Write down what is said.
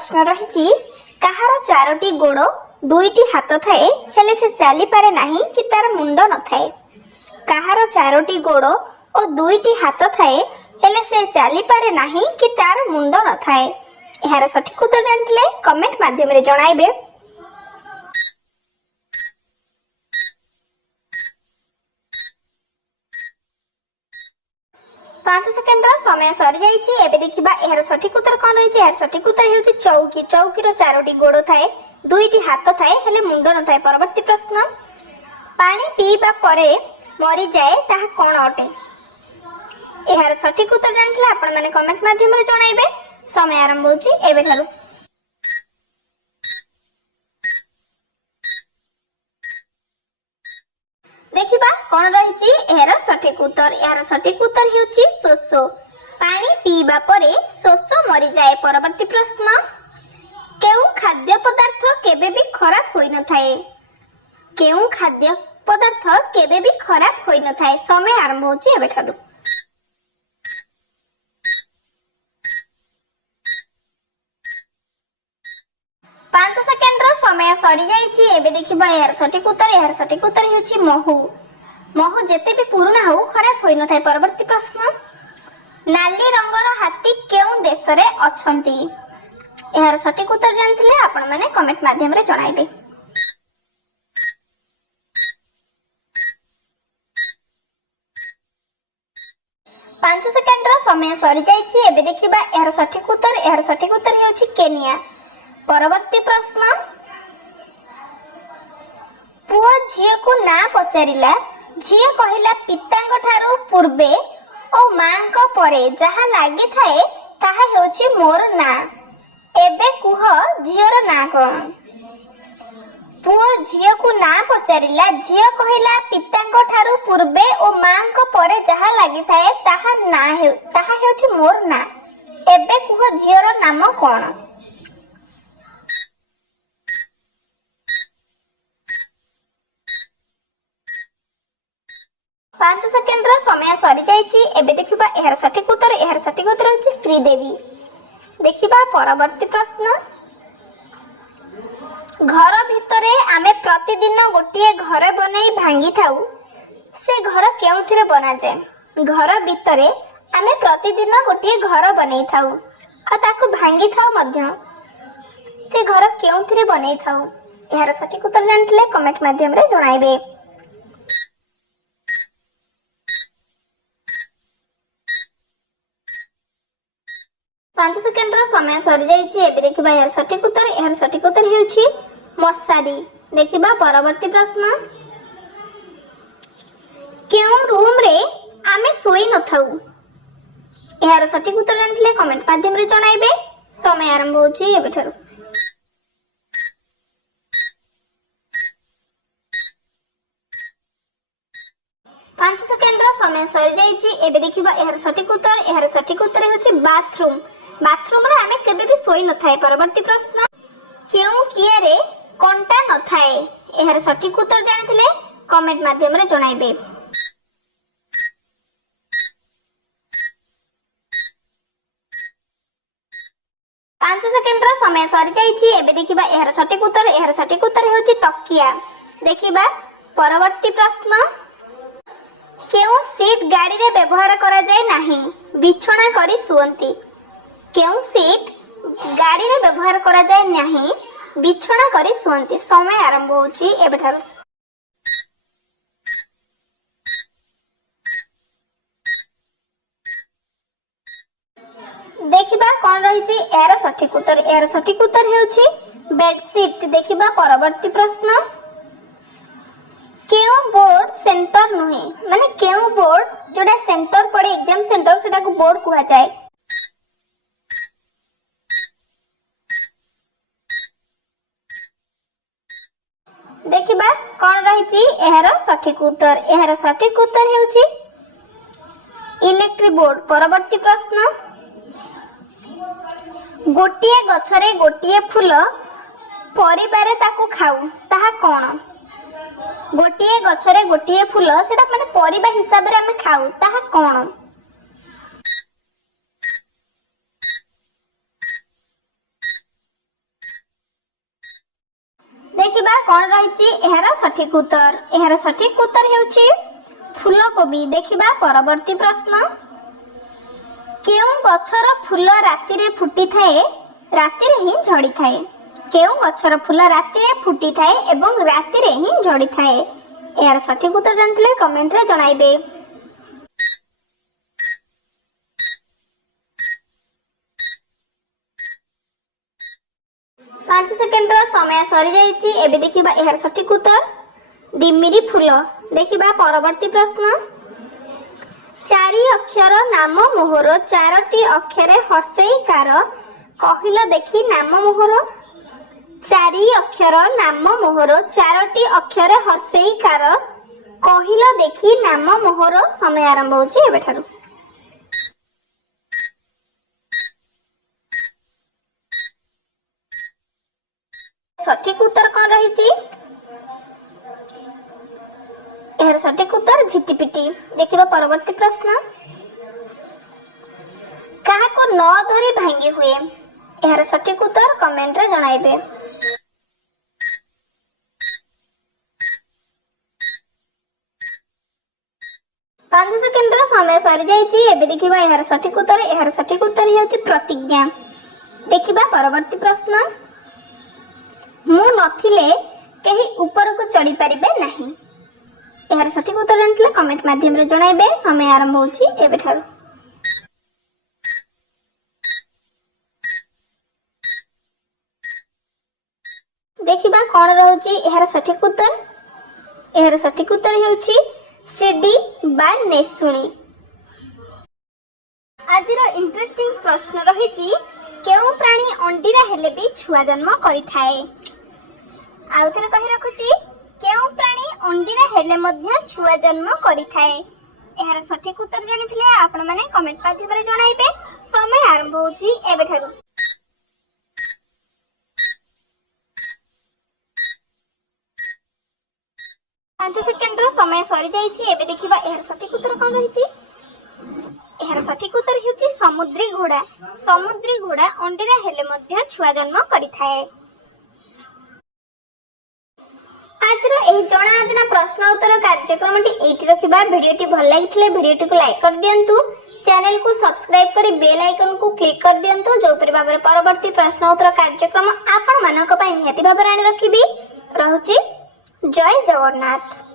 प्रश्न रही कहार चारोटी गोड़ दुईटी हाथ थाए हेले से चली पारे नहीं कि तार मुंड न थाए। कहार चारोटी गोड़ और दुईटी हाथ थाए हेले से चली पारे नहीं कि तार मुंड न थाए। यार सठिक उत्तर जानते कमेंट माध्यम रे जणाइबे। 5 सेकेंड समय सरी जाइए। एबे देखिबा यार सठिक उत्तर कौन रही। यार सठिक उत्तर हेउची चौकी। चौकी रो चारोटी गोड़ थाए दुईटी हाथ थाए हेले मुंड न थाए। परवर्ती प्रश्न पानी पीबा परे मरी जाए ताहा कोन अटे। यार सठिक उत्तर जानथिले आपण माने कमेंट माध्यम रे जणाइबे। समय आरंभ होची एबे थारु। देखिबा कोन रहिची यार सठिक उत्तर। यार सठिक उत्तर हेउची शोष। पानी पीबा परे शोष मरी जाए। परवर्ती प्रश्न केउ खाद्य पदार्थ केबे भी खराब होई न थाए। केउ खाद्य पदार्थ केबे भी खराब होई न थाए। समय आरंभ होची एबे ठाडू। 5 सेकेंड समय सरी जाइए। एबे देखिबा यार सठिक उत्तर। यार सठिक उत्तर हेउची महू। महू जेते भी पुराना हो खराब होई न थाए। परवर्ती प्रश्न नाली रंगर हाथी केउ देश रे अछंती। यार सठिक उत्तर जानथिले आपण माने कमेंट माध्यम रे जणाइबे। 5 सेकेंड समय सरी जाइए। एबे देखिबा यार सठिक उत्तर। यार सठिक उत्तर हेउची केनिया। परवर्ती प्रश्न पुओ झियो को ना पचारिला झियो कहिला पितांग ठारू पूर्वे ओ मांक परे जहा लागि थाए ताहा हेउची मोर ना। एबे कुह झियोर ना कोन। पुओ झियो को ना पचारिला झियो कहिला पितांग ठारू पूर्वे ओ मांक परे जहा लागि थाए ताहा हेउची मोर ना। एबे कुह झियोर नाम कोन। 5 सेकेंड समय सरी जाइए। एबे देखिबा यार सठिक उत्तर। यार सठिक उत्तर होची श्रीदेवी। देखिबा परवर्ती प्रश्न घर भितरे आमे प्रतिदिन गोटिए घर बनाई भांगी थाउ से घर केउथिरे बना जाए। घर भितरे आमे प्रतिदिन गोटिए घर बनाई थाउ आ ताकू भांगी थाउ मध्य से घर केउथिरे बनाई थाउ। यार सठिक उत्तर जानथिले कमेंट माध्यम रे जणाइबे। 5 सेकेंड समय सरी जाइए। एबे देखिबा यार सठिक उत्तर। यार सठिक उत्तर हेउची मशारी। देखिबा परवर्ती प्रश्न केउ रूम रे आमे सोई न थाउ। यार सठिक उत्तर जानथिले कमेंट माध्यम रे जणाइबे। समय आरंभ होची एबे ठारू। 5 सेकेंड समय सरी जाइए। एबे देखिबा यार सठिक उत्तर। यार सठिक उत्तर हेउची बाथरूम। बाथरूम रे आमे केबे भी सोई न थाए। परवर्ती प्रश्न केउ किया रे कंटा न थाए। यार सठिक उत्तर जानथिले कमेंट माध्यम रे जणाइबे। 5 सेकेंड समय सरी जाइए। एबे देखिबा यार सठिक उत्तर। यार सठिक उत्तर हेउची तकिया। देखिबा परवर्ती प्रश्न केउ सीट गाड़ी रे व्यवहार करा जाए नहीं बिछोना करी सुअंती। केउ सीट गाड़ी रे व्यवहार करा जाए नहीं बिछोना करी सुअंती। समय आरंभ होची एबे ठारू। देखिबा कोन रहिची यार सठिक उत्तर। यार सठिक उत्तर हेउची बेडशीट। देखिबा परवर्ती प्रश्न केउ बोर्ड सेंटर नुहे माने केउ बोर्ड जोडा सेंटर पड़े एग्जाम सेंटर सेटा को बोर्ड कुहा जाए। देखिबा कोन रहिची यार सठिक उत्तर। यार सठिक उत्तर हेउची इलेक्ट्रिक बोर्ड। परवर्ती प्रश्न गोटिए गछरे गोटिए फूल परिबारे ताकू खाऊ ताहा कोन। गोटिए गछरे गोटिए फूल सेटा माने परिबा हिसाब रे हमें खाऊ ताहा कोन। देखिबा कोन रहिछि एहार सठिक उत्तर। एहार सठिक उत्तर हेउछि फूलकोबी। देखिबा परवर्ती प्रश्न, केउ गछर फूल राति रे फुटी थाए राति रे ही झड़ी थाए। केउ गछर फूल राति रे फुटी थाए एवं राति रे ही झड़ी थाए। एहार सठिक उत्तर जानथिले कमेंट रे जणाइबे। 5 सेकेंड रो समय सरी जाइछि। एबे देखिबा एहार सठिक उत्तर डिमिरी फूल। देखिबा परवर्ती प्रश्न, चारि अक्षर नाम मोहर चारोटी अक्षरे हर्षेईकार कहिल देखि नाम मोहर। चारि अक्षर नाम मोहर चारोटी अक्षरे हर्षेईकार कहिल देखि नाम मोहर। समय आरंभ होछि एबेठारु। सठिक उत्तर कोन रहिछि? एहार सठिक उत्तर झिटिपिटी। देखिबा परवर्ती प्रश्न, काहाको न धरि भांगी हुए। एहार सठिक उत्तर कमेंट रे जणाइबे। पांच सेकेंड रो समय सरी जाइछि। एबे देखिबा एहार सठिक उत्तर। एहार सठिक उत्तर हेउछि प्रतिज्ञा। देखिबा परवर्ती प्रश्न, मु नथिले केही ऊपर को चढ़ी परिबे नाही। एहार सठिक उत्तर जानथिले कमेंट माध्यम रे जणाइबे। समय आरंभ होछि एबेठारु। देखिबा कोन रहउछि एहार सठिक उत्तर। एहार सठिक उत्तर हेउछि सिडी बा नेसुणी। आजिर इंटरेस्टिंग प्रश्न रहिछि, केउ प्राणी अंडीरा हेले भी छुआ जन्म करिथाए। आउथरे कहि रखुछि, केउ प्राणी अंडीरा हेले मध्य छुआ जन्म करिथाए। एहार सठिक उत्तर जानिथिले आपण माने कमेंट माध्यम रे जणाइबे। समय आरंभ होछि एबेठारु। 5 सेकेंड रो समय सरी जाइछि। एबे देखिबा एहार सठिक उत्तर कोन रहिछि। एहार सठिक उत्तर हेउछि समुद्री घोड़ा। समुद्री घोड़ा अंडीरा हेले मध्य छुआ जन्म करिथाए। आजर एही जणा आजना प्रश्न उत्तर कार्यक्रमटी एठी रखिबा। वीडियोटी भल लागिथिले वीडियोटी को लाइक कर दियंतु। चैनल को सब्सक्राइब करी बेल आइकन को क्लिक कर दियंतु, जो परि भाबरे परवर्ती प्रश्न उत्तर कार्यक्रम आपण मानक पई निहाती भाबरे आनि रखिबी। रहउची जय जगन्नाथ।